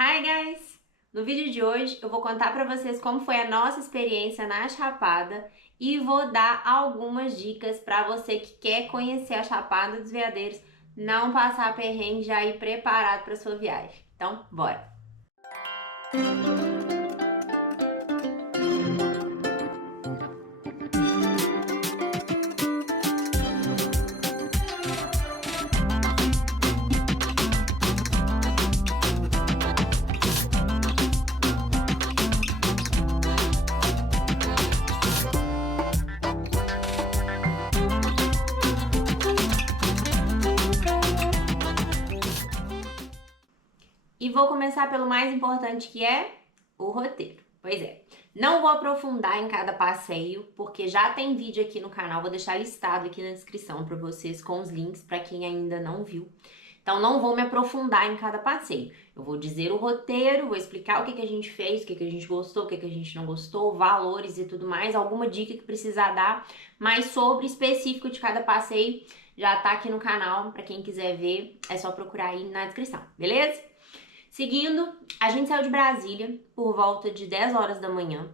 Hi guys! No vídeo de hoje eu vou contar pra vocês como foi a nossa experiência na Chapada e vou dar algumas dicas pra você que quer conhecer a Chapada dos Veadeiros, não passar perrengue, já ir preparado pra sua viagem. Então, bora! E vou começar pelo mais importante, que é o roteiro. Pois é, não vou aprofundar em cada passeio, porque já tem vídeo aqui no canal, vou deixar listado aqui na descrição para vocês com os links para quem ainda não viu. Então não vou me aprofundar em cada passeio. Eu vou dizer o roteiro, vou explicar o que a gente fez, o que a gente gostou, o que a gente não gostou, valores e tudo mais, alguma dica que precisar dar, mas sobre específico de cada passeio já tá aqui no canal, para quem quiser ver, é só procurar aí na descrição, beleza? Seguindo, a gente saiu de Brasília por volta de 10 horas da manhã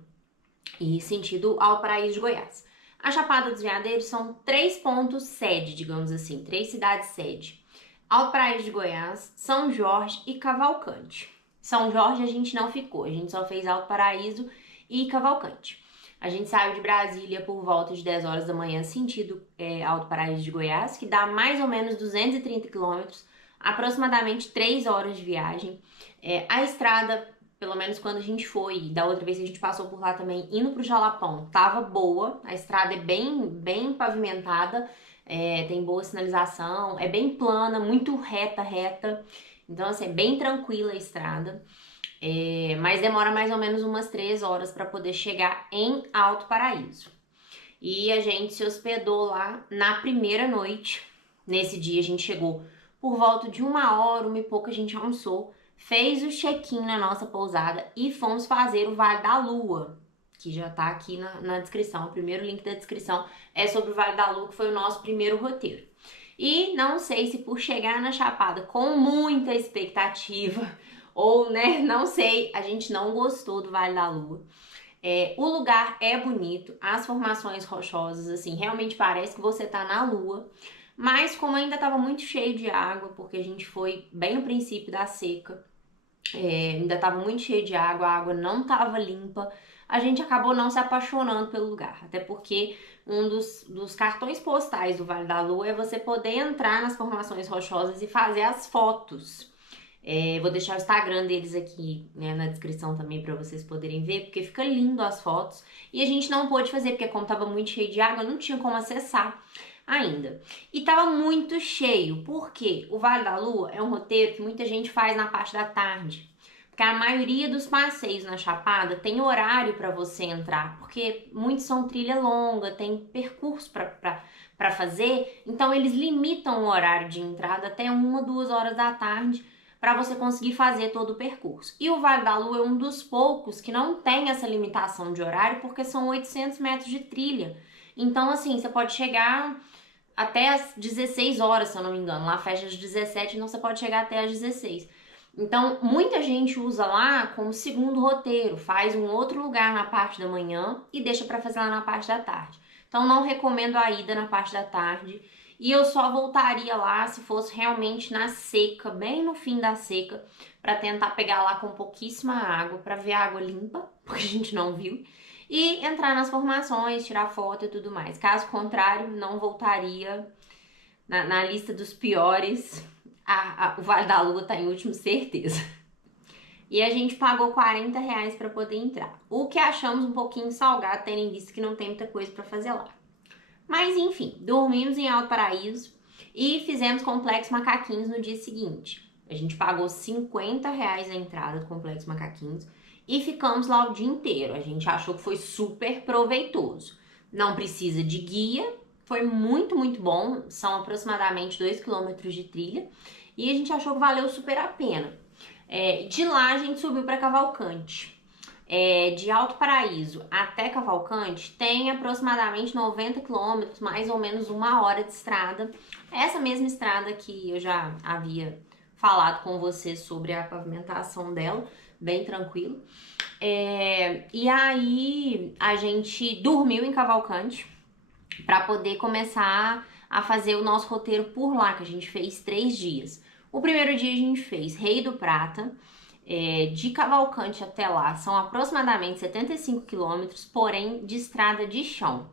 e sentido ao Paraíso de Goiás. A Chapada dos Veadeiros são 3 pontos sede, digamos assim, 3 cidades sede. Alto Paraíso de Goiás, São Jorge e Cavalcante. São Jorge a gente não ficou, a gente só fez Alto Paraíso e Cavalcante. A gente saiu de Brasília por volta de 10 horas da manhã, sentido Alto Paraíso de Goiás, que dá mais ou menos 230 quilômetros, aproximadamente 3 horas de viagem. A estrada, pelo menos quando a gente foi, da outra vez que a gente passou por lá também, indo pro Jalapão, tava boa. A estrada é bem pavimentada, tem boa sinalização, é bem plana, muito reta. Então, assim, é bem tranquila a estrada. Mas demora mais ou menos umas 3 horas para poder chegar em Alto Paraíso. E a gente se hospedou lá na primeira noite. Nesse dia a gente chegou por volta de 1 hora, 1 e pouco a gente almoçou, fez o check-in na nossa pousada e fomos fazer o Vale da Lua, que já tá aqui na descrição. O primeiro link da descrição é sobre o Vale da Lua, que foi o nosso primeiro roteiro. E não sei se por chegar na Chapada com muita expectativa ou, né, não sei, a gente não gostou do Vale da Lua. O lugar é bonito, as formações rochosas, assim, realmente parece que você tá na Lua. Mas como ainda estava muito cheio de água, porque a gente foi bem no princípio da seca, ainda estava muito cheio de água, a água não estava limpa, a gente acabou não se apaixonando pelo lugar. Até porque um dos cartões postais do Vale da Lua é você poder entrar nas formações rochosas e fazer as fotos. Vou deixar o Instagram deles aqui, né, na descrição também para vocês poderem ver, porque fica lindo as fotos. E a gente não pôde fazer, porque como estava muito cheio de água, não tinha como acessar ainda. E tava muito cheio, porque o Vale da Lua é um roteiro que muita gente faz na parte da tarde. Porque a maioria dos passeios na Chapada tem horário para você entrar, porque muitos são trilha longa, tem percurso para fazer, então eles limitam o horário de entrada até 1, 2 horas da tarde para você conseguir fazer todo o percurso. E o Vale da Lua é um dos poucos que não tem essa limitação de horário, porque são 800 metros de trilha. Então, assim, você pode chegar até às 16 horas, se eu não me engano. Lá fecha às 17, então você pode chegar até às 16. Então, muita gente usa lá como segundo roteiro, faz um outro lugar na parte da manhã e deixa para fazer lá na parte da tarde. Então, não recomendo a ida na parte da tarde. E eu só voltaria lá se fosse realmente na seca, bem no fim da seca, para tentar pegar lá com pouquíssima água, para ver a água limpa, porque a gente não viu, e entrar nas formações, tirar foto e tudo mais. Caso contrário, não voltaria na lista dos piores. O Vale da Lua tá em último, certeza. E a gente pagou R$40 para poder entrar. O que achamos um pouquinho salgado, tendo em vista que não tem muita coisa para fazer lá. Mas enfim, dormimos em Alto Paraíso e fizemos Complexo Macaquinhos no dia seguinte. A gente pagou R$50 a entrada do Complexo Macaquinhos e ficamos lá o dia inteiro. A gente achou que foi super proveitoso. Não precisa de guia, foi muito bom. São aproximadamente 2 quilômetros de trilha e a gente achou que valeu super a pena. De lá a gente subiu para Cavalcante. De Alto Paraíso até Cavalcante tem aproximadamente 90 quilômetros, mais ou menos 1 hora de estrada. Essa mesma estrada que eu já havia falado com você sobre a pavimentação dela, bem tranquilo. E aí a gente dormiu em Cavalcante para poder começar a fazer o nosso roteiro por lá, que a gente fez 3 dias. O primeiro dia a gente fez Rei do Prata, de Cavalcante até lá, são aproximadamente 75 quilômetros, porém de estrada de chão.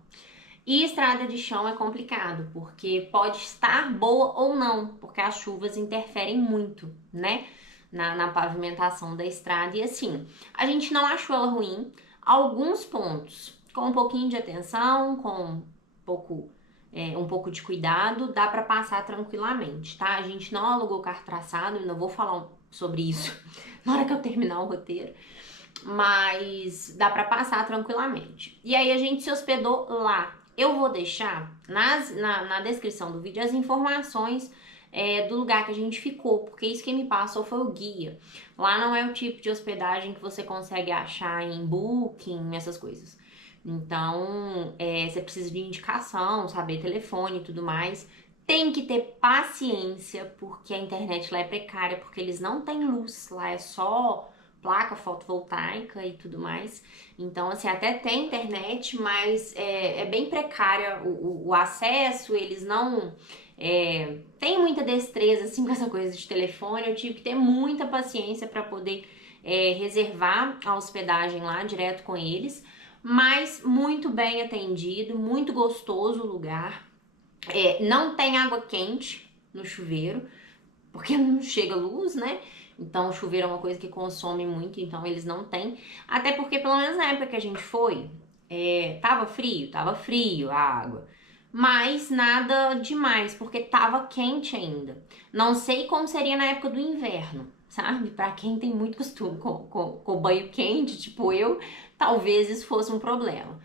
E estrada de chão é complicado, porque pode estar boa ou não, porque as chuvas interferem muito, né, na pavimentação da estrada. E assim, a gente não achou ela ruim. Alguns pontos, com um pouquinho de atenção, com um pouco de cuidado, dá para passar tranquilamente, tá? A gente não alugou carro traçado, ainda vou falar sobre isso na hora que eu terminar o roteiro, mas dá para passar tranquilamente. E aí a gente se hospedou lá. Eu vou deixar na descrição do vídeo as informações do lugar que a gente ficou, porque isso que me passou foi o guia. Lá não é o tipo de hospedagem que você consegue achar em Booking, essas coisas. Então, você precisa de indicação, saber telefone e tudo mais. Tem que ter paciência, porque a internet lá é precária, porque eles não têm luz, lá é só placa fotovoltaica e tudo mais. Então, assim, até tem internet, mas é bem precária o acesso, eles não têm muita destreza, assim, com essa coisa de telefone. Eu tive que ter muita paciência para poder reservar a hospedagem lá direto com eles, mas muito bem atendido, muito gostoso o lugar. Não tem água quente no chuveiro, porque não chega luz, né? Então o chuveiro é uma coisa que consome muito, então eles não têm. Até porque, pelo menos na época que a gente foi, tava frio a água. Mas nada demais, porque tava quente ainda. Não sei como seria na época do inverno, sabe? Pra quem tem muito costume com banho quente, tipo eu, talvez isso fosse um problema.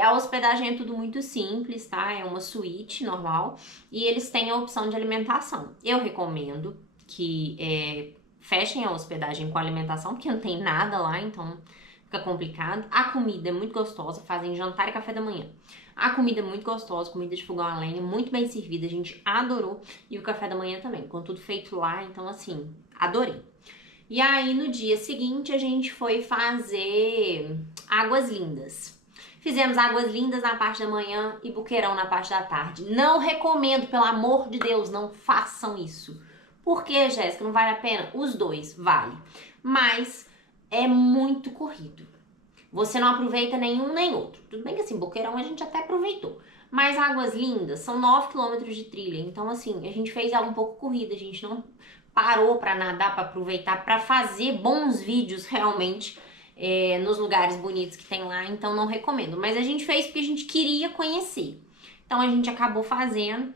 A hospedagem é tudo muito simples, tá? É uma suíte normal e eles têm a opção de alimentação. Eu recomendo que fechem a hospedagem com alimentação, porque não tem nada lá, então fica complicado. A comida é muito gostosa, fazem jantar e café da manhã. A comida é muito gostosa, comida de fogão a lenha, muito bem servida, a gente adorou. E o café da manhã também, com tudo feito lá, então assim, adorei. E aí no dia seguinte a gente foi fazer Águas Lindas. Fizemos Águas Lindas na parte da manhã e Boqueirão na parte da tarde. Não recomendo, pelo amor de Deus, não façam isso. Por que, Jéssica? Não vale a pena? Os dois, vale. Mas é muito corrido. Você não aproveita nenhum nem outro. Tudo bem que assim, Boqueirão a gente até aproveitou. Mas Águas Lindas são 9 quilômetros de trilha. Então assim, a gente fez ela um pouco corrida. A gente não parou pra nadar, pra aproveitar, pra fazer bons vídeos realmente nos lugares bonitos que tem lá. Então não recomendo. Mas a gente fez porque a gente queria conhecer. Então a gente acabou fazendo.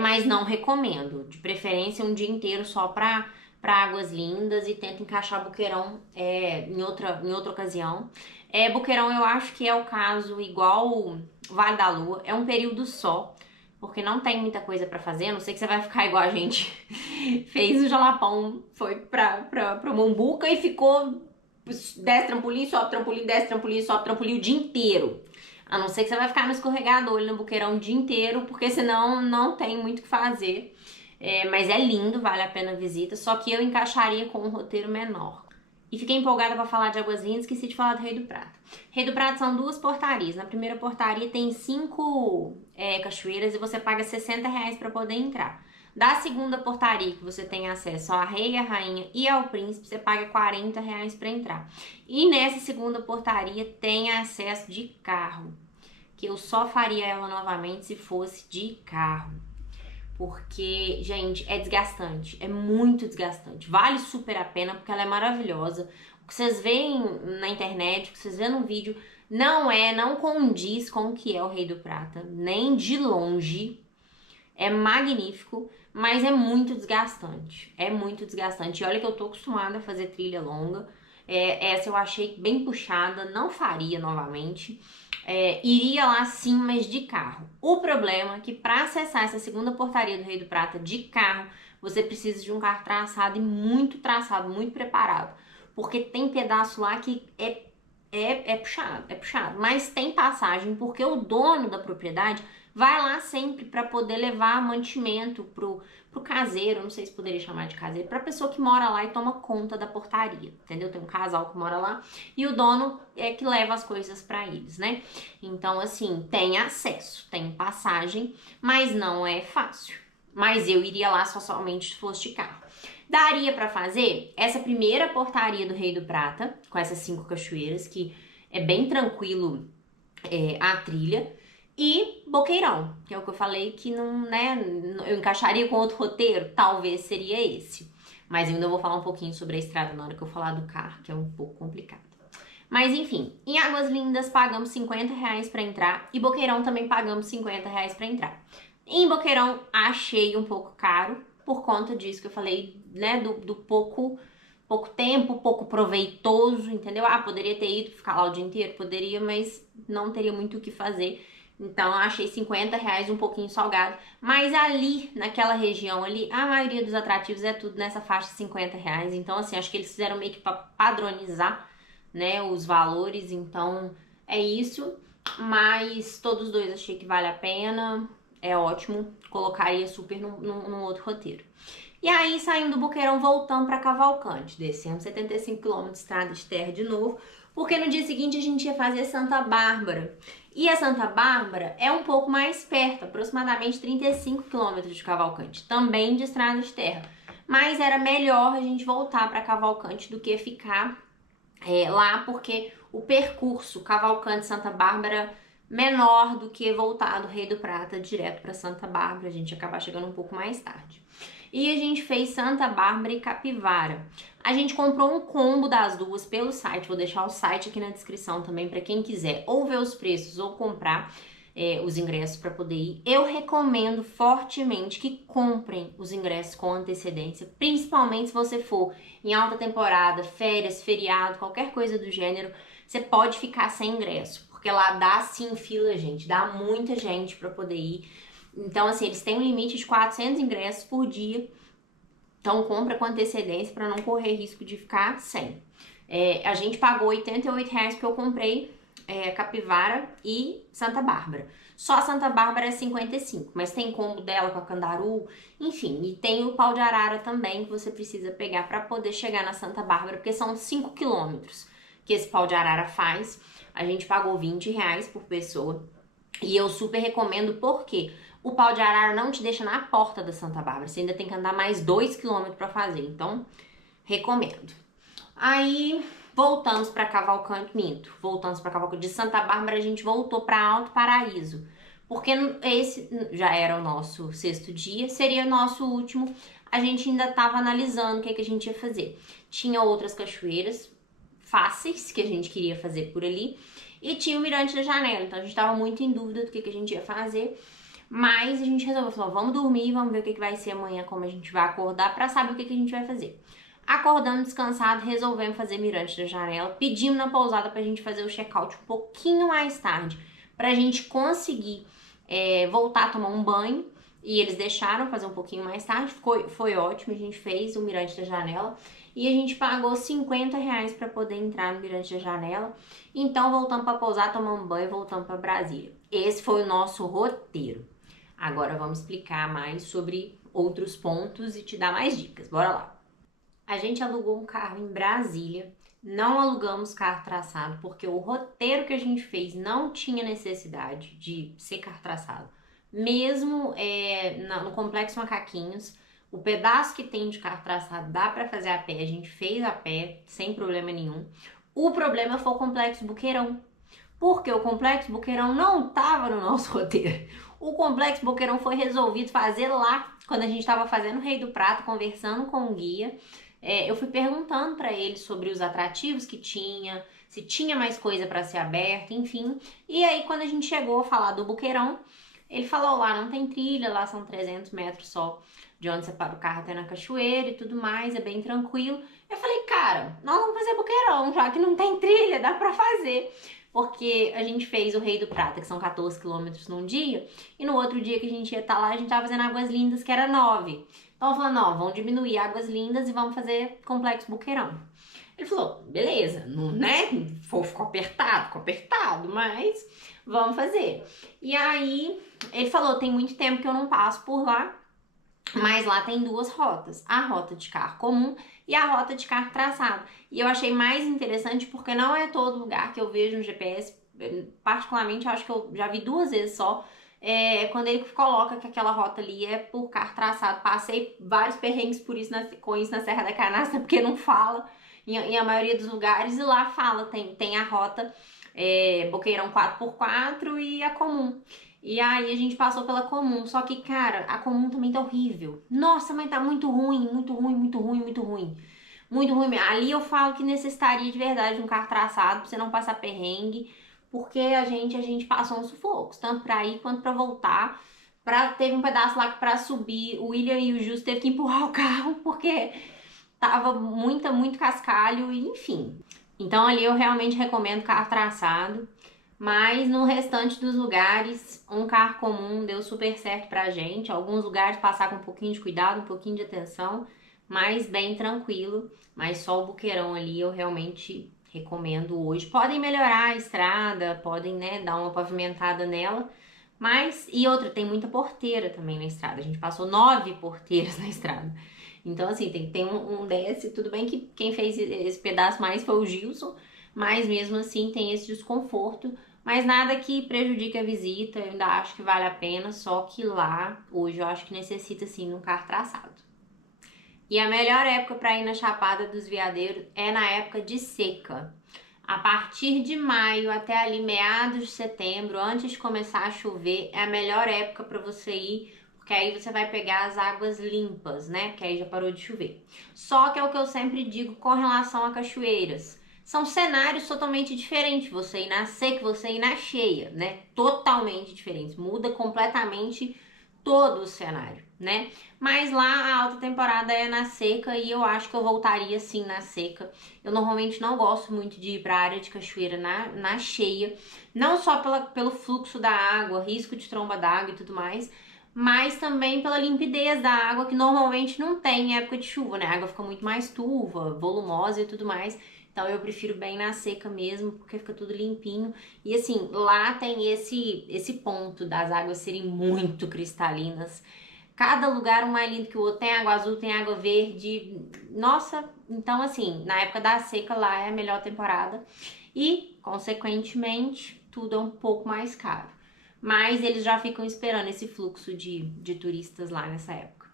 Mas não recomendo. De preferência um dia inteiro só pra Águas Lindas e tenta encaixar Boqueirão em outra ocasião. Boqueirão eu acho que é o caso igual Vale da Lua, é um período só, porque não tem muita coisa pra fazer, a não sei que você vai ficar igual a gente fez o Jalapão, foi pra Mombuca e ficou 10 trampolim, sobe trampolim, 10 trampolim, sobe trampolim o dia inteiro. A não ser que você vai ficar no escorregador ali no Boqueirão o dia inteiro, porque senão não tem muito o que fazer. Mas é lindo, vale a pena a visita, só que eu encaixaria com um roteiro menor. E fiquei empolgada para falar de Águas Lindas, esqueci de falar do Rei do Prata. Rei do Prata são 2 portarias. Na primeira portaria tem 5 cachoeiras e você paga R$60 para poder entrar. Da segunda portaria, que você tem acesso ao Rei, a Rainha e ao Príncipe, você paga R$40 para entrar. E nessa segunda portaria tem acesso de carro, que eu só faria ela novamente se fosse de carro. Porque, gente, é desgastante, é muito desgastante. Vale super a pena porque ela é maravilhosa. O que vocês veem na internet, o que vocês veem no vídeo, não condiz com o que é o Rei do Prata, nem de longe. É magnífico, mas é muito desgastante. É muito desgastante. E olha que eu tô acostumada a fazer trilha longa. Essa eu achei bem puxada, não faria novamente. Iria lá sim, mas de carro. O problema é que para acessar essa segunda portaria do Rei do Prata de carro, você precisa de um carro traçado, muito preparado. Porque tem pedaço lá que é puxado. Mas tem passagem, porque o dono da propriedade vai lá sempre para poder levar mantimento pro caseiro, não sei se poderia chamar de caseiro, pra pessoa que mora lá e toma conta da portaria, entendeu? Tem um casal que mora lá e o dono é que leva as coisas pra eles, né? Então, assim, tem acesso, tem passagem, mas não é fácil. Mas eu iria lá somente se fosse de carro. Daria pra fazer essa primeira portaria do Rei do Prata, com essas 5 cachoeiras, que é bem tranquilo a trilha. E Boqueirão, que é o que eu falei que não, né, eu encaixaria com outro roteiro, talvez seria esse. Mas eu ainda vou falar um pouquinho sobre a estrada na hora que eu falar do carro, que é um pouco complicado. Mas enfim, em Águas Lindas pagamos R$50 para entrar e Boqueirão também pagamos R$50 para entrar. Em Boqueirão achei um pouco caro por conta disso que eu falei, né, do pouco tempo, pouco proveitoso, entendeu? Ah, poderia ter ido ficar lá o dia inteiro? Poderia, mas não teria muito o que fazer. Então, eu achei R$50 um pouquinho salgado. Mas ali, naquela região ali, a maioria dos atrativos é tudo nessa faixa de R$50. Então, assim, acho que eles fizeram meio que pra padronizar, né, os valores. Então, é isso. Mas todos os dois achei que vale a pena. É ótimo. Colocaria super num outro roteiro. E aí, saindo do Boqueirão, voltamos pra Cavalcante. Descemos 75 km de estrada de terra de novo. Porque no dia seguinte a gente ia fazer Santa Bárbara. E a Santa Bárbara é um pouco mais perto, aproximadamente 35 km de Cavalcante, também de estrada de terra. Mas era melhor a gente voltar para Cavalcante do que ficar lá, porque o percurso Cavalcante-Santa Bárbara menor do que voltar do Rei do Prata direto para Santa Bárbara. A gente ia acabar chegando um pouco mais tarde. E a gente fez Santa Bárbara e Capivara. A gente comprou um combo das duas pelo site, vou deixar o site aqui na descrição também para quem quiser ou ver os preços ou comprar os ingressos para poder ir. Eu recomendo fortemente que comprem os ingressos com antecedência, principalmente se você for em alta temporada, férias, feriado, qualquer coisa do gênero, você pode ficar sem ingresso, porque lá dá sim fila, gente, dá muita gente para poder ir. Então, assim, eles têm um limite de 400 ingressos por dia. Então, compra com antecedência para não correr risco de ficar sem. A gente pagou R$88 porque eu comprei Capivara e Santa Bárbara. Só a Santa Bárbara é 55, mas tem combo dela com a Candaru, enfim. E tem o Pau de Arara também que você precisa pegar para poder chegar na Santa Bárbara, porque são 5 quilômetros que esse Pau de Arara faz. A gente pagou R$20 por pessoa. E eu super recomendo porque o Pau de Arara não te deixa na porta da Santa Bárbara. Você ainda tem que andar mais 2 km para fazer. Então, recomendo. Aí, voltamos para Cavalcante, voltamos para Cavalcante. De Santa Bárbara, a gente voltou para Alto Paraíso. Porque esse já era o nosso 6º dia, seria o nosso último. A gente ainda estava analisando o que a gente ia fazer. Tinha outras cachoeiras fáceis que a gente queria fazer por ali. E tinha o Mirante da Janela, então a gente tava muito em dúvida do que a gente ia fazer. Mas a gente resolveu, falou, vamos dormir, vamos ver o que vai ser amanhã, como a gente vai acordar, pra saber o que a gente vai fazer. Acordando descansado, resolvemos fazer Mirante da Janela, pedimos na pousada pra gente fazer o check-out um pouquinho mais tarde, pra gente conseguir voltar a tomar um banho. E eles deixaram fazer um pouquinho mais tarde, foi ótimo, a gente fez o Mirante da Janela. E a gente pagou R$50 para poder entrar no Mirante da Janela. Então, voltamos para pousar, tomamos banho e voltamos para Brasília. Esse foi o nosso roteiro. Agora, vamos explicar mais sobre outros pontos e te dar mais dicas. Bora lá. A gente alugou um carro em Brasília. Não alugamos carro traçado, porque o roteiro que a gente fez não tinha necessidade de ser carro traçado. Mesmo no Complexo Macaquinhos, o pedaço que tem de carro traçado dá para fazer a pé, a gente fez a pé sem problema nenhum. O problema foi o Complexo Boqueirão, porque o Complexo Boqueirão não estava no nosso roteiro. O Complexo Boqueirão foi resolvido fazer lá, quando a gente estava fazendo o Rei do Prata, conversando com o guia. Eu fui perguntando para ele sobre os atrativos que tinha, se tinha mais coisa para ser aberta, enfim. E aí, quando a gente chegou a falar do Boqueirão, ele falou, lá não tem trilha, lá são 300 metros só de onde você para o carro até na cachoeira e tudo mais, é bem tranquilo. Eu falei, cara, nós vamos fazer Boqueirão, já que não tem trilha, dá pra fazer. Porque a gente fez o Rei do Prata, que são 14 quilômetros num dia, e no outro dia que a gente ia estar lá, a gente tava fazendo Águas Lindas, que era 9. Então, falando, ó, vamos diminuir Águas Lindas e vamos fazer Complexo Boqueirão. Ele falou, beleza, não, né? Ficou apertado, mas vamos fazer. E aí, ele falou, tem muito tempo que eu não passo por lá, mas lá tem duas rotas, a rota de carro comum e a rota de carro traçado. E eu achei mais interessante porque não é todo lugar que eu vejo no GPS, particularmente eu acho que eu já vi 2 vezes só, quando ele coloca que aquela rota ali é por carro traçado. Passei vários perrengues com isso na Serra da Canastra, porque não fala em a maioria dos lugares, e lá fala, tem a rota Boqueirão 4x4 e a comum. E aí a gente passou pela comum, só que, cara, a comum também tá horrível. Nossa, mas tá muito ruim, muito ruim, muito ruim, muito ruim. Muito ruim. Ali eu falo que necessitaria de verdade de um carro traçado pra você não passar perrengue, porque a gente passou uns sufocos, tanto pra ir quanto pra voltar. Teve um pedaço lá que pra subir, o William e o Justo teve que empurrar o carro, porque tava muito cascalho, e enfim. Então ali eu realmente recomendo carro traçado. Mas no restante dos lugares, um carro comum deu super certo pra gente. Alguns lugares passar com um pouquinho de cuidado, um pouquinho de atenção, mas bem tranquilo. Mas só o Boqueirão ali eu realmente recomendo hoje. Podem melhorar a estrada, podem, né, dar uma pavimentada nela. Mas, e outra, tem muita porteira também na estrada. A gente passou 9 porteiras na estrada. Então, assim, tem que ter um desce. Tudo bem que quem fez esse pedaço mais foi o Gilson, mas mesmo assim tem esse desconforto. Mas nada que prejudique a visita, eu ainda acho que vale a pena, só que lá, hoje, eu acho que necessita, sim, de um carro traçado. E a melhor época para ir na Chapada dos Veadeiros é na época de seca. A partir de maio até ali meados de setembro, antes de começar a chover, é a melhor época para você ir, porque aí você vai pegar as águas limpas, né? Porque aí já parou de chover. Só que é o que eu sempre digo com relação a cachoeiras. São cenários totalmente diferentes, você ir na seca, você ir na cheia, né? Totalmente diferentes, muda completamente todo o cenário, né? Mas lá a alta temporada é na seca e eu acho que eu voltaria sim na seca. Eu normalmente não gosto muito de ir pra área de cachoeira na cheia, não só pelo fluxo da água, risco de tromba d'água e tudo mais, mas também pela limpidez da água, que normalmente não tem em época de chuva, né? A água fica muito mais turva, volumosa e tudo mais. Então eu prefiro bem na seca mesmo, porque fica tudo limpinho. E assim, lá tem esse ponto das águas serem muito cristalinas. Cada lugar um mais lindo que o outro. Tem água azul, tem água verde. Nossa, então assim, na época da seca lá é a melhor temporada. E, consequentemente, tudo é um pouco mais caro. Mas eles já ficam esperando esse fluxo de turistas lá nessa época.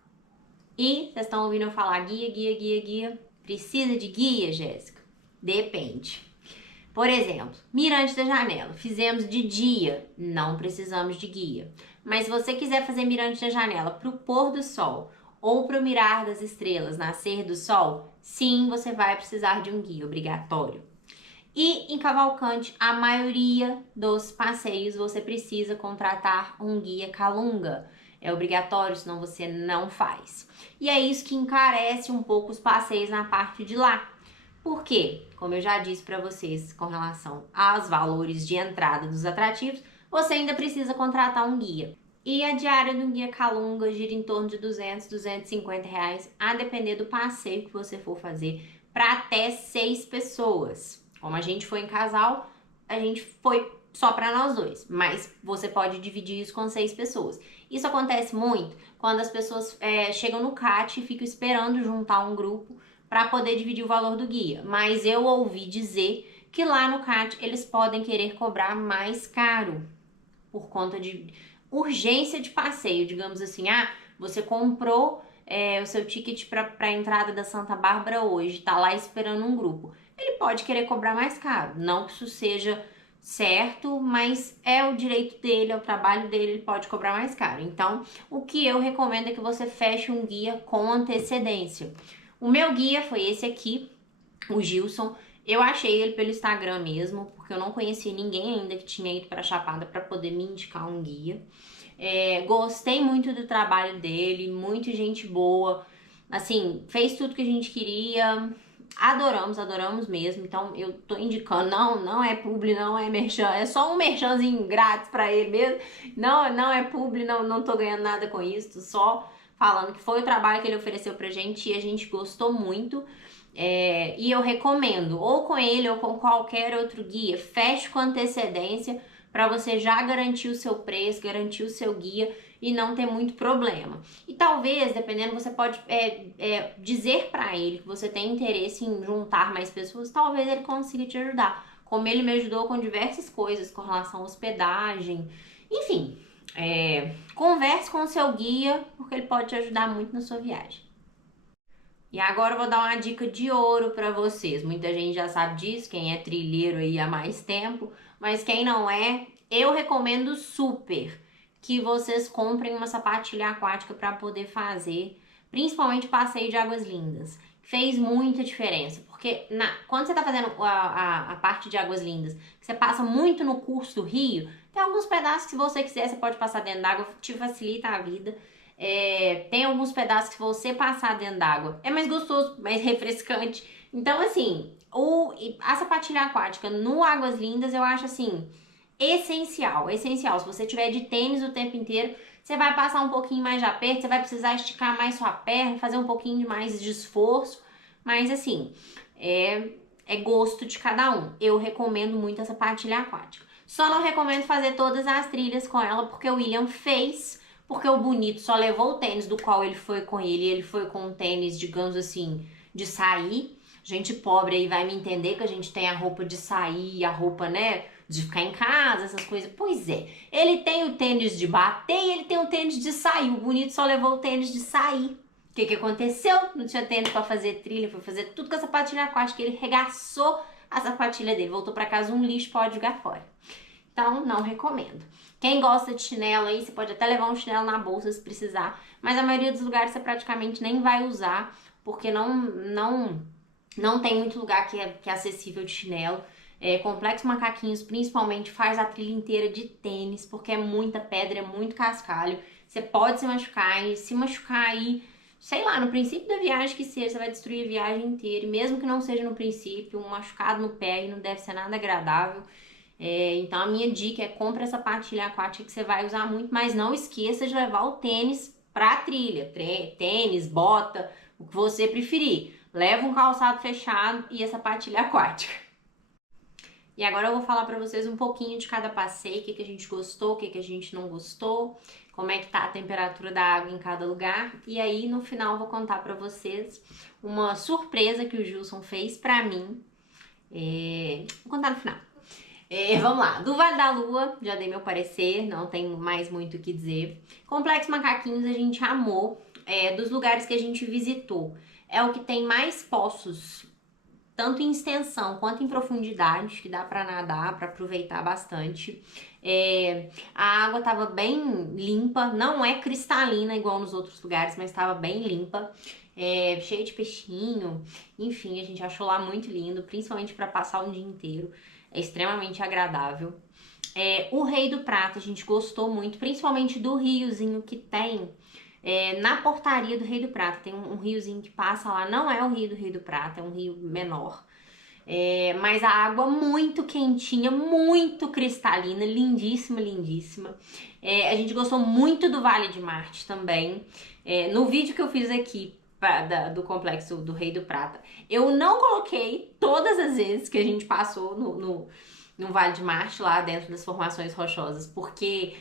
E vocês estão ouvindo eu falar guia. Precisa de guia, Jéssica? Depende. Por exemplo, Mirante da Janela. Fizemos de dia, não precisamos de guia. Mas se você quiser fazer Mirante da Janela para o pôr do sol ou para o mirar das estrelas, nascer do sol, sim, você vai precisar de um guia obrigatório. E em Cavalcante, a maioria dos passeios você precisa contratar um guia Calunga. É obrigatório, senão você não faz. E é isso que encarece um pouco os passeios na parte de lá. Por quê? Como eu já disse para vocês com relação aos valores de entrada dos atrativos, você ainda precisa contratar um guia. E a diária do guia Calunga gira em torno de 200, 250 reais, a depender do passeio que você for fazer, para até 6 pessoas. Como a gente foi em casal, a gente foi só para nós dois, mas você pode dividir isso com 6 pessoas. Isso acontece muito quando as pessoas chegam no CAT e ficam esperando juntar um grupo para poder dividir o valor do guia. Mas eu ouvi dizer que lá no CAT eles podem querer cobrar mais caro por conta de urgência de passeio, digamos assim. Ah, você comprou o seu ticket para a entrada da Santa Bárbara hoje, tá lá esperando um grupo. Ele pode querer cobrar mais caro. Não que isso seja certo, mas é o direito dele, é o trabalho dele, ele pode cobrar mais caro. Então, o que eu recomendo é que você feche um guia com antecedência. O meu guia foi esse aqui, o Gilson. Eu achei ele pelo Instagram mesmo, porque eu não conhecia ninguém ainda que tinha ido para Chapada para poder me indicar um guia. Gostei muito do trabalho dele, muito gente boa. Assim, fez tudo que a gente queria. Adoramos mesmo. Então eu tô indicando, não é publi, não é merchan, é só um merchanzinho grátis para ele mesmo. Não é publi, não tô ganhando nada com isso, só falando que foi o trabalho que ele ofereceu pra gente e a gente gostou muito. E eu recomendo, ou com ele ou com qualquer outro guia, feche com antecedência para você já garantir o seu preço, garantir o seu guia e não ter muito problema. E talvez, dependendo, você pode dizer para ele que você tem interesse em juntar mais pessoas, talvez ele consiga te ajudar. Como ele me ajudou com diversas coisas, com relação à hospedagem, enfim. Converse com o seu guia, porque ele pode te ajudar muito na sua viagem. E agora eu vou dar uma dica de ouro para vocês. Muita gente já sabe disso, quem é trilheiro aí há mais tempo, mas quem não é, eu recomendo super que vocês comprem uma sapatilha aquática para poder fazer, principalmente passeio de águas lindas. Fez muita diferença, porque quando você tá fazendo a parte de águas lindas, você passa muito no curso do rio, tem alguns pedaços que se você quiser, você pode passar dentro d'água, te facilita a vida. Tem alguns pedaços que você passar dentro d'água é mais gostoso, mais refrescante. Então, assim, a sapatilha aquática no Águas Lindas eu acho assim essencial. Se você tiver de tênis o tempo inteiro, você vai passar um pouquinho mais de aperto, você vai precisar esticar mais sua perna, fazer um pouquinho mais de esforço, mas assim, é gosto de cada um. Eu recomendo muito a sapatilha aquática. Só não recomendo fazer todas as trilhas com ela, porque o William fez. Porque o bonito só levou o tênis do qual ele foi com ele foi com um tênis, digamos assim, de sair. Gente pobre aí vai me entender que a gente tem a roupa de sair, a roupa, né, de ficar em casa, essas coisas. Pois é, ele tem o tênis de bater e ele tem o tênis de sair. O bonito só levou o tênis de sair. O que aconteceu? Não tinha tênis pra fazer trilha, foi fazer tudo com a sapatilha aquática. Ele regaçou a sapatilha dele, voltou pra casa um lixo, pode jogar fora. Então, não recomendo. Quem gosta de chinelo aí, você pode até levar um chinelo na bolsa se precisar, mas a maioria dos lugares você praticamente nem vai usar, porque não tem muito lugar que é acessível de chinelo. Complexo Macaquinhos, principalmente, faz a trilha inteira de tênis, porque é muita pedra, é muito cascalho. Você pode se machucar, e se machucar aí, sei lá, no princípio da viagem que seja, você vai destruir a viagem inteira. E mesmo que não seja no princípio, um machucado no pé aí não deve ser nada agradável. Então a minha dica é compre essa sapatilha aquática que você vai usar muito, mas não esqueça de levar o tênis pra trilha, tênis, bota, o que você preferir. Leva um calçado fechado e essa sapatilha aquática. E agora eu vou falar pra vocês um pouquinho de cada passeio, o que a gente gostou, o que a gente não gostou, como é que tá a temperatura da água em cada lugar. E aí no final eu vou contar pra vocês uma surpresa que o Gilson fez pra mim. Vou contar no final. Vamos lá, do Vale da Lua, já dei meu parecer, não tem mais muito o que dizer. Complexo Macaquinhos a gente amou, dos lugares que a gente visitou. É o que tem mais poços, tanto em extensão quanto em profundidade, que dá pra nadar, pra aproveitar bastante. A água tava bem limpa, não é cristalina igual nos outros lugares, mas tava bem limpa. Cheio de peixinho, enfim, a gente achou lá muito lindo, principalmente pra passar um dia inteiro. É extremamente agradável. O Rei do Prata a gente gostou muito, principalmente do riozinho que tem na portaria do Rei do Prata. Tem um riozinho que passa lá, não é o rio do Rei do Prata, é um rio menor. Mas a água muito quentinha, muito cristalina, lindíssima, lindíssima. A gente gostou muito do Vale de Marte também. No vídeo que eu fiz aqui, do complexo do Rei do Prata, eu não coloquei todas as vezes que a gente passou no Vale de Marte, lá dentro das formações rochosas, porque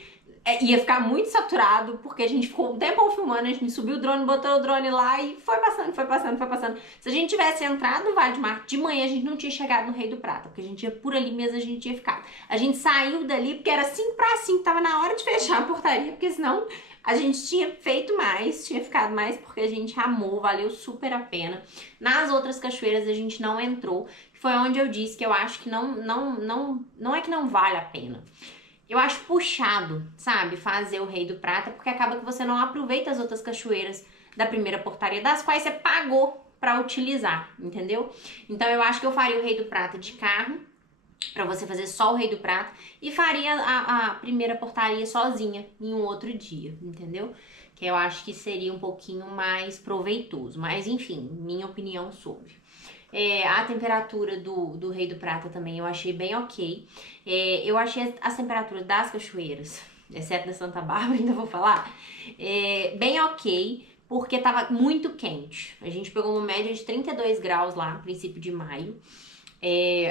ia ficar muito saturado, porque a gente ficou um tempo filmando, a gente subiu o drone, botou o drone lá e foi passando, foi passando, foi passando. Se a gente tivesse entrado no Vale de Marte de manhã, a gente não tinha chegado no Rei do Prata, porque a gente ia por ali mesmo, a gente tinha ficado. A gente saiu dali porque era 5 para 5, tava na hora de fechar a portaria, porque senão a gente tinha feito mais, tinha ficado mais, porque a gente amou, valeu super a pena. Nas outras cachoeiras a gente não entrou, que foi onde eu disse que eu acho que não é que não vale a pena. Eu acho puxado, sabe, fazer o Rei do Prata, porque acaba que você não aproveita as outras cachoeiras da primeira portaria, das quais você pagou pra utilizar, entendeu? Então eu acho que eu faria o Rei do Prata de carro, pra você fazer só o Rei do Prata, e faria a primeira portaria sozinha em um outro dia, entendeu? Que eu acho que seria um pouquinho mais proveitoso, mas enfim, minha opinião sobre. A temperatura do Rei do Prata também eu achei bem ok. Eu achei as temperaturas das cachoeiras exceto da Santa Bárbara, ainda vou falar, bem ok, porque tava muito quente. A gente pegou uma média de 32 graus lá, princípio de maio.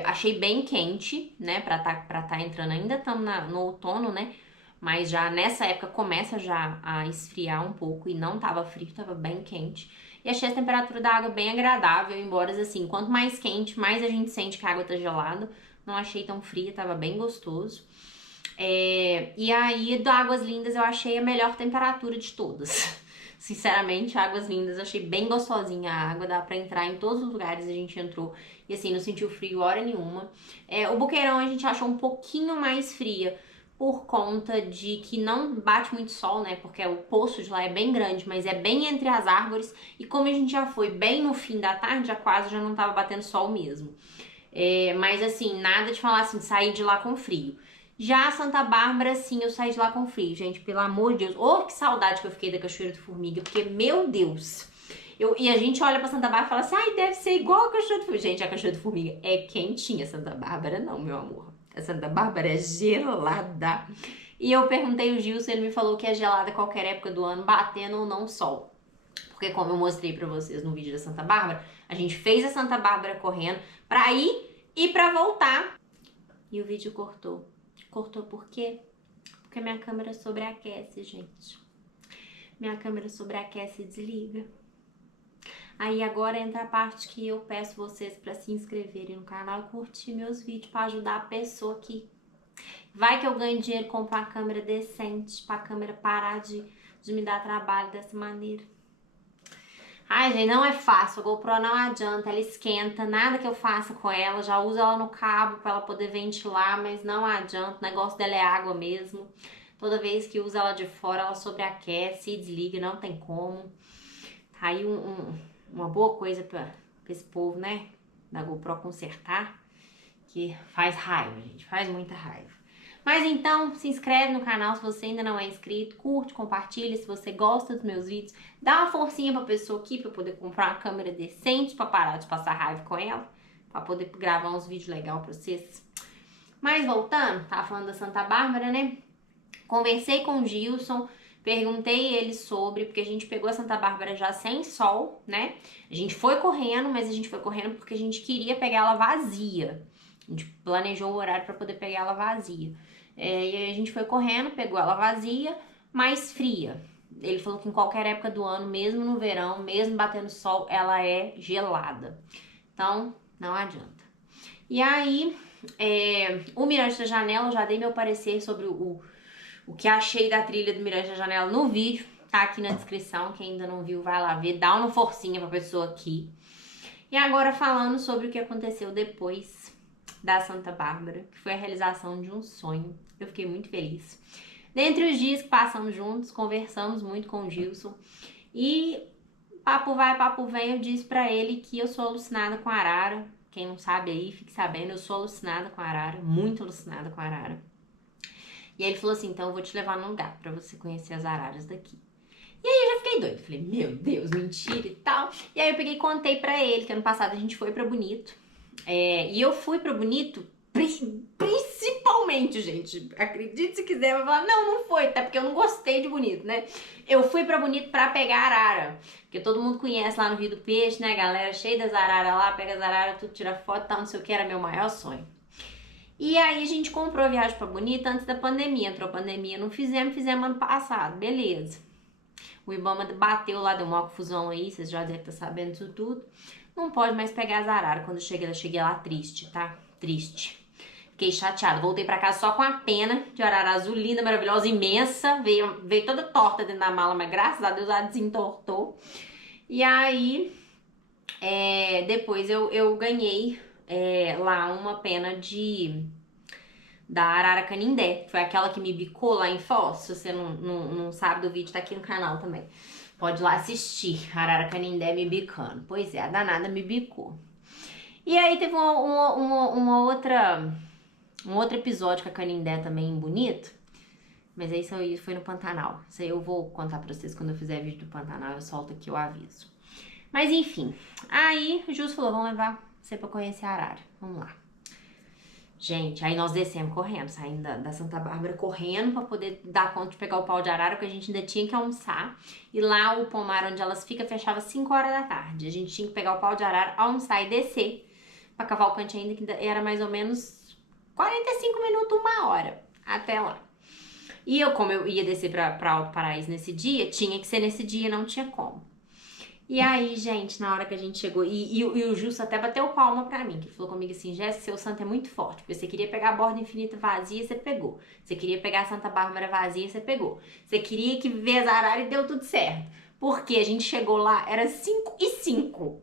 Achei bem quente, né, pra tá entrando, ainda estamos no outono, né, mas já nessa época começa já a esfriar um pouco e não tava frio, tava bem quente. E achei a temperatura da água bem agradável, embora assim, quanto mais quente, mais a gente sente que a água tá gelada. Não achei tão fria, tava bem gostoso. E aí, do Águas Lindas, eu achei a melhor temperatura de todas. Sinceramente, Águas Lindas, eu achei bem gostosinha a água, dá pra entrar em todos os lugares, a gente entrou. E assim, não sentiu frio hora nenhuma. O Boqueirão a gente achou um pouquinho mais fria, por conta de que não bate muito sol, né? Porque o poço de lá é bem grande, mas é bem entre as árvores. E como a gente já foi bem no fim da tarde, já não tava batendo sol mesmo. Mas assim, nada de falar assim, sair de lá com frio. Já a Santa Bárbara, sim, eu saí de lá com frio, gente, pelo amor de Deus. Oh, que saudade que eu fiquei da Cachoeira do Formiga, porque, meu Deus. E a gente olha pra Santa Bárbara e fala assim, ai, deve ser igual a Cachoeira do Formiga. Gente, a Cachoeira do Formiga é quentinha, Santa Bárbara não, meu amor. A Santa Bárbara é gelada. E eu perguntei o Gilson, ele me falou que é gelada a qualquer época do ano, batendo ou não sol. Porque como eu mostrei pra vocês no vídeo da Santa Bárbara, a gente fez a Santa Bárbara correndo pra ir e pra voltar. E o vídeo cortou. Cortou por quê? Porque minha câmera sobreaquece, gente. Minha câmera sobreaquece e desliga. Aí agora entra a parte que eu peço vocês para se inscreverem no canal e curtir meus vídeos para ajudar a pessoa aqui. Vai que eu ganho dinheiro, comprar uma câmera decente, para a câmera parar de me dar trabalho dessa maneira. Ai, gente, não é fácil. A GoPro não adianta, ela esquenta. Nada que eu faça com ela, já uso ela no cabo para ela poder ventilar, mas não adianta. O negócio dela é água mesmo. Toda vez que usa ela de fora, ela sobreaquece e desliga, não tem como. Tá aí uma boa coisa pra esse povo, né, da GoPro consertar, que faz raiva, gente, faz muita raiva. Mas então, se inscreve no canal se você ainda não é inscrito, curte, compartilha se você gosta dos meus vídeos, dá uma forcinha pra pessoa aqui pra eu poder comprar uma câmera decente pra parar de passar raiva com ela, pra poder gravar uns vídeos legais pra vocês. Mas voltando, tava falando da Santa Bárbara, né? Conversei com o Gilson, perguntei ele sobre, porque a gente pegou a Santa Bárbara já sem sol, né? A gente foi correndo, mas a gente foi correndo porque a gente queria pegar ela vazia. A gente planejou o horário pra poder pegar ela vazia. E aí a gente foi correndo, pegou ela vazia, mas fria. Ele falou que em qualquer época do ano, mesmo no verão, mesmo batendo sol, ela é gelada. Então, não adianta. E aí, o Mirante da Janela, eu já dei meu parecer sobre o que achei da trilha do Mirante da Janela no vídeo. Tá aqui na descrição, quem ainda não viu, vai lá ver. Dá uma forcinha pra pessoa aqui. E agora falando sobre o que aconteceu depois da Santa Bárbara, que foi a realização de um sonho. Eu fiquei muito feliz. Dentre os dias que passamos juntos, conversamos muito com o Gilson. E papo vai, papo vem, eu disse pra ele que eu sou alucinada com a arara. Quem não sabe aí, fique sabendo, eu sou alucinada com a arara, muito alucinada com a arara. E aí ele falou assim, então eu vou te levar num lugar pra você conhecer as araras daqui. E aí eu já fiquei doida, falei, meu Deus, mentira e tal. E aí eu peguei e contei pra ele que ano passado a gente foi pra Bonito. E eu fui pra Bonito principalmente, gente, acredite se quiser, vai falar, não foi, até porque eu não gostei de Bonito, né? Eu fui pra Bonito pra pegar arara, porque todo mundo conhece lá no Rio do Peixe, né, galera, cheio das araras lá, pega as araras, tudo, tira foto e tal, não sei o que, era meu maior sonho. E aí a gente comprou a viagem pra Bonito antes da pandemia, entrou a pandemia, não fizemos ano passado, beleza. O Ibama bateu lá, deu uma confusão aí, vocês já devem estar sabendo disso tudo. Não pode mais pegar as araras. Quando eu cheguei lá triste, tá? Triste. Fiquei chateada. Voltei pra casa só com a pena de arara azul, linda, maravilhosa, imensa. Veio toda torta dentro da mala, mas graças a Deus ela desentortou. E aí, depois eu ganhei lá uma pena da arara canindé. Foi aquela que me bicou lá em Foz. Se você não sabe do vídeo, tá aqui no canal também. Pode ir lá assistir, arara canindé me bicando. Pois é, a danada me bicou. E aí teve um outro episódio com a canindé também bonito. Mas aí isso foi no Pantanal. Isso aí eu vou contar pra vocês quando eu fizer vídeo do Pantanal. Eu solto aqui, eu aviso. Mas enfim, aí o Jus falou, vamos levar você pra conhecer a arara. Vamos lá. Gente, aí nós descemos correndo, saindo da Santa Bárbara correndo pra poder dar conta de pegar o pau de arara, porque a gente ainda tinha que almoçar. E lá o pomar onde elas ficam fechava 5 horas da tarde. A gente tinha que pegar o pau de arara, almoçar e descer pra Cavalcante ainda, que era mais ou menos 45 minutos, 1 hora até lá. E eu, como eu ia descer pra Alto Paraíso nesse dia, tinha que ser nesse dia, não tinha como. E aí, gente, na hora que a gente chegou, e o Justo até bateu palma pra mim, que falou comigo assim: Jéssica, seu santo é muito forte, porque você queria pegar a Borda Infinita vazia, você pegou. Você queria pegar a Santa Bárbara vazia, você pegou. Você queria que vivesse a arara e deu tudo certo. Porque a gente chegou lá, era 5h05.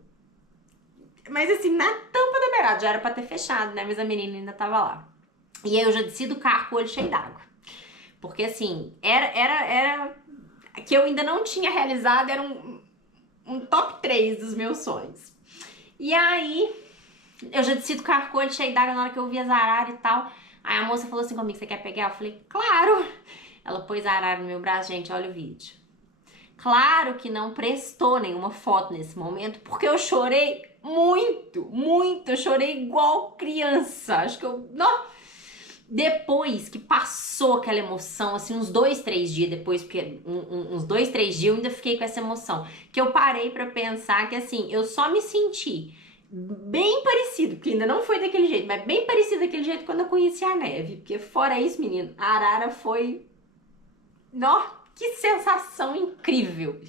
Mas assim, na tampa da beirada, já era pra ter fechado, né? Mas a menina ainda tava lá. E aí eu já desci do carro com o olho cheio d'água. Porque assim, era que eu ainda não tinha realizado, era um top 3 dos meus sonhos. E aí, eu já desci do carro com o olho cheio d'água na hora que eu vi as araras e tal. Aí a moça falou assim comigo: você quer pegar? Eu falei: claro! Ela pôs a arara no meu braço, gente, olha o vídeo. Claro que não prestou nenhuma foto nesse momento, porque eu chorei muito, muito. Eu chorei igual criança. Acho que eu... Não. Depois que passou aquela emoção, assim, uns 2, 3 dias depois, porque uns 2, 3 dias eu ainda fiquei com essa emoção, que eu parei pra pensar que, assim, eu só me senti bem parecido, porque ainda não foi daquele jeito, mas bem parecido daquele jeito quando eu conheci a neve, porque fora isso, menino, a arara foi... Nó, que sensação incrível!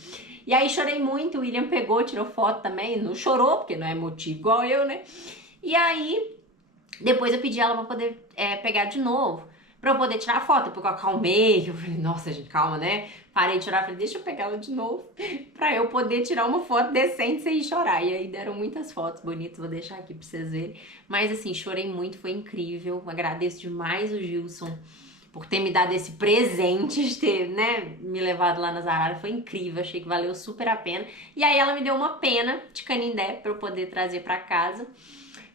E aí chorei muito, o William pegou, tirou foto também, não chorou, porque não é motivo igual eu, né? E aí... Depois eu pedi ela pra poder pegar de novo, pra eu poder tirar a foto, porque eu acalmei, eu falei: nossa, gente, calma, né? Parei de chorar, falei: deixa eu pegar ela de novo, pra eu poder tirar uma foto decente sem chorar. E aí deram muitas fotos bonitas, vou deixar aqui pra vocês verem. Mas assim, chorei muito, foi incrível, agradeço demais o Gilson por ter me dado esse presente de ter, né, me levado lá nas araras, foi incrível, achei que valeu super a pena. E aí ela me deu uma pena de canindé pra eu poder trazer pra casa.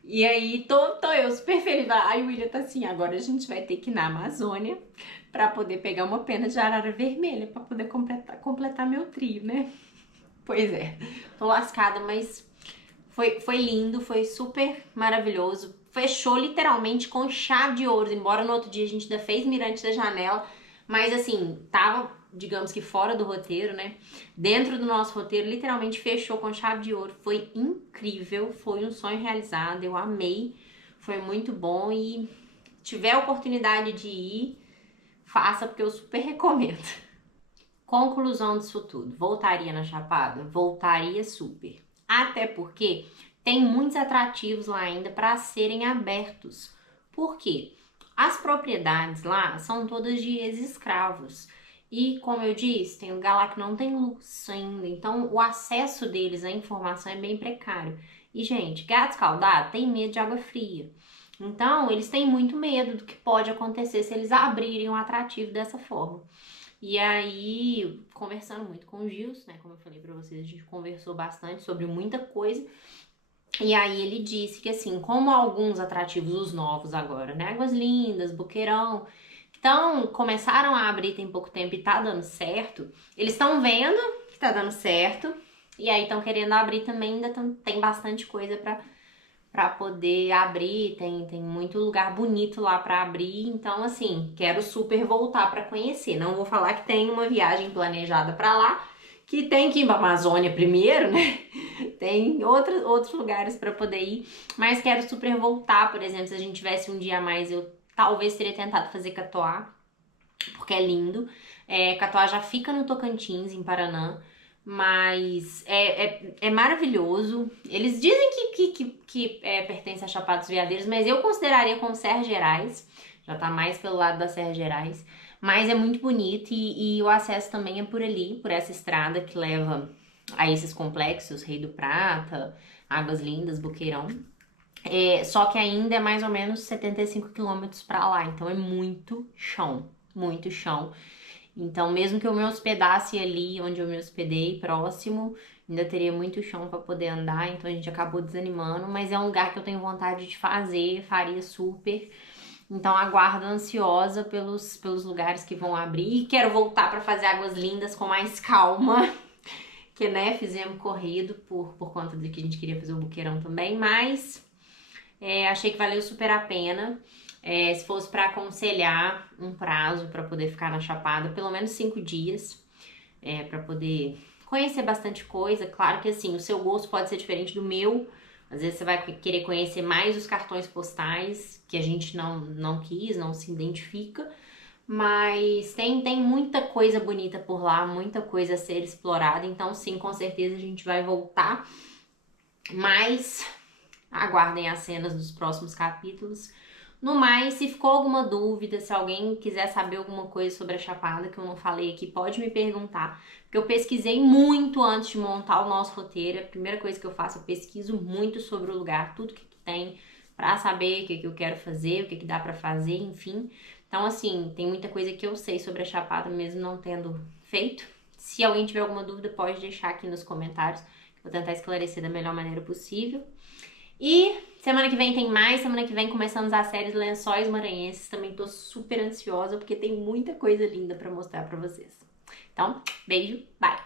E aí, tô eu super feliz. Aí o William tá assim: agora a gente vai ter que ir na Amazônia pra poder pegar uma pena de arara vermelha pra poder completar meu trio, né? Pois é, tô lascada, mas foi lindo, foi super maravilhoso. Fechou literalmente com chave de ouro, embora no outro dia a gente ainda fez mirante da janela, mas assim, tava, digamos que fora do roteiro, né? Dentro do nosso roteiro, literalmente fechou com chave de ouro. Foi incrível, foi um sonho realizado, eu amei, foi muito bom. E tiver a oportunidade de ir, faça, porque eu super recomendo. Conclusão disso tudo: voltaria na Chapada? Voltaria super. Até porque tem muitos atrativos lá ainda para serem abertos. Por quê? As propriedades lá são todas de ex-escravos. E, como eu disse, tem lugar lá que não tem luz ainda. Então, o acesso deles à informação é bem precário. E, gente, gato escaldado tem medo de água fria. Então, eles têm muito medo do que pode acontecer se eles abrirem um atrativo dessa forma. E aí, conversando muito com o Gilson, né? Como eu falei pra vocês, a gente conversou bastante sobre muita coisa. E aí ele disse que, assim, como alguns atrativos, os novos agora, né? Águas Lindas, Boqueirão, então começaram a abrir tem pouco tempo e tá dando certo. Eles estão vendo que tá dando certo. E aí estão querendo abrir também, ainda tem bastante coisa pra poder abrir, tem muito lugar bonito lá pra abrir, então assim, quero super voltar pra conhecer. Não vou falar que tem uma viagem planejada pra lá, que tem que ir pra Amazônia primeiro, né? Tem outros lugares pra poder ir, mas quero super voltar. Por exemplo, se a gente tivesse um dia a mais, eu talvez teria tentado fazer Catoá, porque é lindo. Catoá já fica no Tocantins, em Paraná. Mas é maravilhoso. Eles dizem que pertence a Chapada dos Veadeiros, mas eu consideraria como Serra Gerais. Já tá mais pelo lado das Serra Gerais. Mas é muito bonito e o acesso também é por ali, por essa estrada que leva a esses complexos, Rei do Prata, Águas Lindas, Boqueirão. Só que ainda é mais ou menos 75 quilômetros pra lá, então é muito chão, muito chão. Então, mesmo que eu me hospedasse ali onde eu me hospedei, próximo, ainda teria muito chão para poder andar, então a gente acabou desanimando, mas é um lugar que eu tenho vontade de fazer, faria super. Então, aguardo ansiosa pelos lugares que vão abrir. E quero voltar para fazer Águas Lindas com mais calma, que, né, fizemos corrido por conta de que a gente queria fazer o Boqueirão também, mas Achei que valeu super a pena. Se fosse para aconselhar um prazo para poder ficar na Chapada, pelo menos 5 dias, para poder conhecer bastante coisa. Claro que assim, o seu gosto pode ser diferente do meu. Às vezes você vai querer conhecer mais os cartões postais, que a gente não quis, não se identifica. Mas tem muita coisa bonita por lá, muita coisa a ser explorada. Então sim, com certeza a gente vai voltar. Mas aguardem as cenas dos próximos capítulos. No mais, se ficou alguma dúvida, se alguém quiser saber alguma coisa sobre a Chapada que eu não falei aqui, pode me perguntar. Porque eu pesquisei muito antes de montar o nosso roteiro. A primeira coisa que eu faço, eu pesquiso muito sobre o lugar, tudo que tem, pra saber o que eu quero fazer, o que dá pra fazer, enfim. Então, assim, tem muita coisa que eu sei sobre a Chapada, mesmo não tendo feito. Se alguém tiver alguma dúvida, pode deixar aqui nos comentários. Vou tentar esclarecer da melhor maneira possível. E semana que vem tem mais, semana que vem começamos a série Lençóis Maranhenses. Também tô super ansiosa porque tem muita coisa linda pra mostrar pra vocês. Então, beijo, bye!